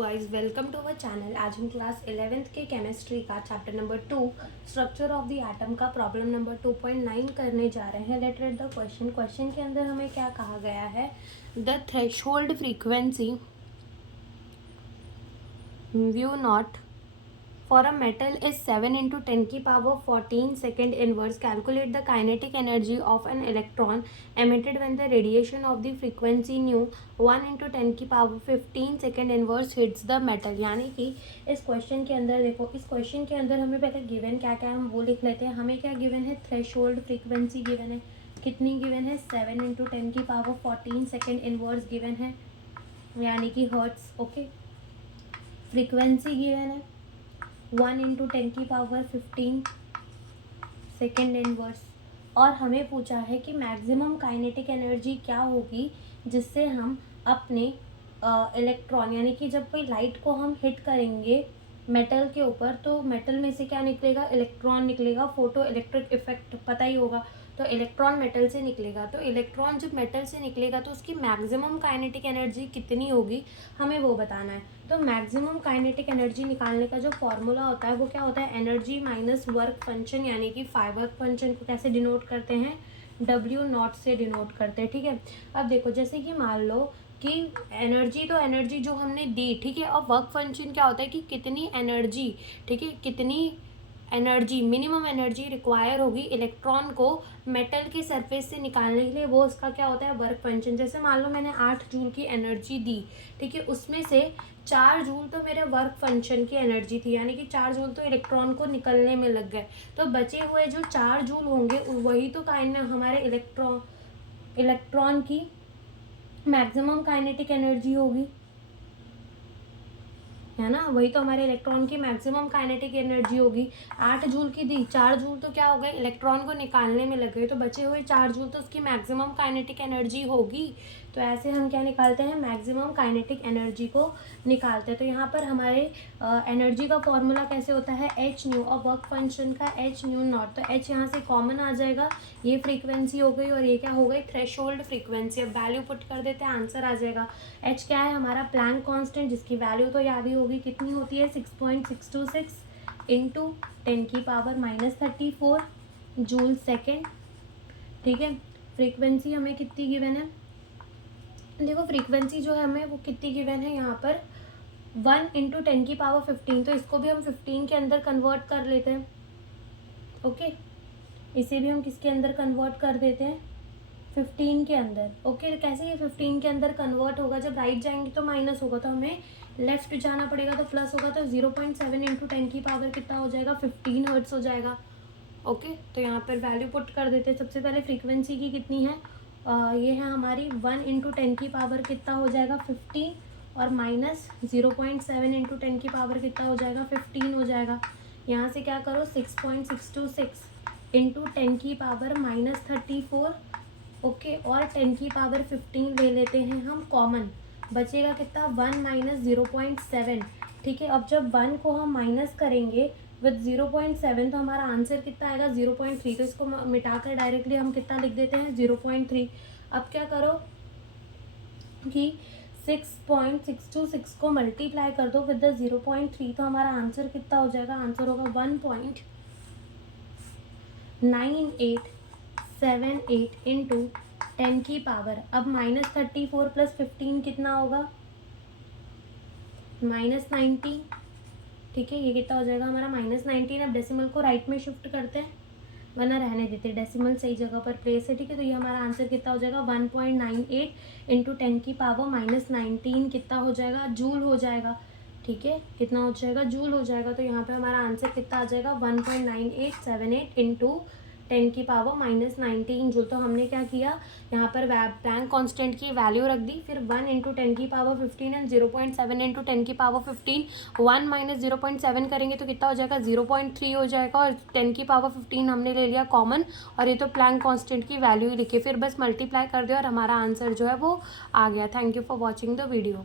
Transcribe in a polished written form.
Guys, welcome to our channel. आज हम class 11th के केमिस्ट्री का chapter number 2 structure of the atom का प्रॉब्लम नंबर 2.9 करने जा रहे हैं। लेट रीड द क्वेश्चन के अंदर हमें क्या कहा गया है। The threshold frequency mu naught for a metal is 7 into 10 की power 14 second inverse. Calculate the kinetic energy of an electron emitted when the radiation of the frequency nu 1 into 10 की power 15 second inverse hits the metal. यानी कि इस question के अंदर देखो, इस question के अंदर हमें पहले गिवन क्या क्या है हम वो लिख लेते हैं। हमें क्या गिवन है, थ्रेशोल्ड फ्रीक्वेंसी गिवन है। कितनी गिवन है, 7 into 10 की पावर 14 सेकेंड इनवर्स गिवन है, यानी कि हर्ट्स। ओके, फ्रीक्वेंसी गिवन है 1 into 10 की पावर 15 सेकेंड इनवर्स। और हमें पूछा है कि मैक्सिमम काइनेटिक एनर्जी क्या होगी जिससे हम अपने इलेक्ट्रॉन, यानी कि जब कोई लाइट को हम हिट करेंगे मेटल के ऊपर तो मेटल में से क्या निकलेगा, इलेक्ट्रॉन निकलेगा। फोटो इलेक्ट्रिक इफेक्ट पता ही होगा, तो इलेक्ट्रॉन मेटल से निकलेगा। तो इलेक्ट्रॉन जब मेटल से निकलेगा तो उसकी मैक्सिमम काइनेटिक एनर्जी कितनी होगी हमें वो बताना है। तो मैक्सिमम काइनेटिक एनर्जी निकालने का जो फॉर्मूला होता है वो क्या होता है, एनर्जी माइनस वर्क फंक्शन, यानी कि वर्क फंक्शन को कैसे डिनोट करते हैं, W0 से डिनोट करते हैं। ठीक है, अब देखो जैसे कि मान लो कि एनर्जी जो हमने दी, ठीक है, और वर्क फंक्शन क्या होता है कि कितनी एनर्जी, ठीक है, कितनी एनर्जी, मिनिमम एनर्जी रिक्वायर होगी इलेक्ट्रॉन को मेटल के सरफेस से निकालने के लिए, वो उसका क्या होता है, वर्क फंक्शन। जैसे मान लो मैंने 8 जूल की एनर्जी दी, ठीक है, उसमें से 4 जूल तो मेरे वर्क फंक्शन की एनर्जी थी, यानी कि 4 जूल तो इलेक्ट्रॉन को निकलने में लग गए। तो बचे हुए जो 4 जूल होंगे वही तो हमारे इलेक्ट्रॉन की मैक्सिमम काइनेटिक एनर्जी होगी, है ना। वही तो हमारे इलेक्ट्रॉन की मैक्सिमम काइनेटिक एनर्जी होगी। 8 जूल की दी, 4 जूल तो क्या हो गए, इलेक्ट्रॉन को निकालने में लग गए, तो बचे हुए 4 जूल तो उसकी मैक्सिमम काइनेटिक एनर्जी होगी। तो ऐसे हम क्या निकालते हैं, मैक्सिमम काइनेटिक एनर्जी को निकालते हैं। तो यहाँ पर हमारे एनर्जी का फॉर्मूला कैसे होता है, एच न्यू, और वर्क फंक्शन का एच न्यू नॉट। तो एच यहाँ से कॉमन आ जाएगा, ये फ्रीक्वेंसी हो गई और ये क्या हो गई, थ्रेशोल्ड फ्रीक्वेंसी। अब वैल्यू पुट कर देते हैं, आंसर आ जाएगा। एच क्या है, हमारा प्लैंक कांस्टेंट, जिसकी वैल्यू तो याद ही होगी, कितनी होती है, 6.626 इंटू 10 की पावर -34 जूल सेकेंड। ठीक है, फ्रीक्वेंसी हमें कितनी गिवन है, देखो फ्रीक्वेंसी जो है हमें वो कितनी गिवन है यहाँ पर, 1 इंटू 10 की पावर 15। तो इसको भी हम 15 के अंदर कन्वर्ट कर लेते हैं। ओके, इसे भी हम किसके अंदर कन्वर्ट कर देते हैं, 15 के अंदर। ओके, कैसे ये 15 के अंदर कन्वर्ट होगा, जब राइट जाएंगे तो माइनस होगा, तो हमें लेफ्ट जाना पड़ेगा तो प्लस होगा। तो 0.7 इंटू 10 की पावर कितना हो जाएगा, 15 हर्ट्स हो जाएगा। ओके, तो यहाँ पर वैल्यू पुट कर देते हैं। सबसे पहले फ्रीक्वेंसी की कितनी है, ये है हमारी 1 इंटू 10 की पावर कितना हो जाएगा, 15, और माइनस 0.7 इंटू 10 की पावर कितना हो जाएगा, 15 हो जाएगा। यहाँ से क्या करो, 6.626 इंटू 10 की पावर -34। ओके, और 10 की पावर 15 ले लेते हैं हम कॉमन, बचेगा कितना, 1 माइनस 0.7। ठीक है, अब जब 1 को हम माइनस करेंगे विद 0.7 तो हमारा आंसर कितना आएगा, 0.3। तो इसको मिटाकर डायरेक्टली हम कितना लिख देते हैं, 0.3। अब क्या करो कि 6.626 को मल्टीप्लाई कर दो विद द 0.3, तो हमारा आंसर कितना हो जाएगा, आंसर होगा 1.9878 इंटू 10 की पावर, अब -34 प्लस 15 कितना होगा, -19। ठीक है, ये कितना हो जाएगा हमारा, -19। अब डेसिमल को राइट में शिफ्ट करते हैं, वरना रहने देते, डेसिमल सही जगह पर प्लेस है। ठीक है, तो ये हमारा आंसर कितना हो जाएगा, 1.98 इंटू 10 की पावर -19 कितना हो जाएगा, जूल हो जाएगा। ठीक है, कितना हो जाएगा, जूल हो जाएगा। तो यहाँ पे हमारा आंसर कितना आ जाएगा, 1.9878 इंटू 10 की पावर -19 जूल। तो हमने क्या किया, यहाँ पर प्लैंक कांस्टेंट की वैल्यू रख दी, फिर 1 इंटू 10 की पावर 15 एंड 0.7 इंटू 10 की पावर 15। 1 माइनस 0.7 करेंगे तो कितना हो जाएगा, 0.3 हो जाएगा, और 10 की पावर 15 हमने ले लिया कॉमन, और ये तो प्लैंक कांस्टेंट की वैल्यू ही लिखी, फिर बस मल्टीप्लाई कर दिया और हमारा आंसर जो है वो आ गया। Thank you for watching the video.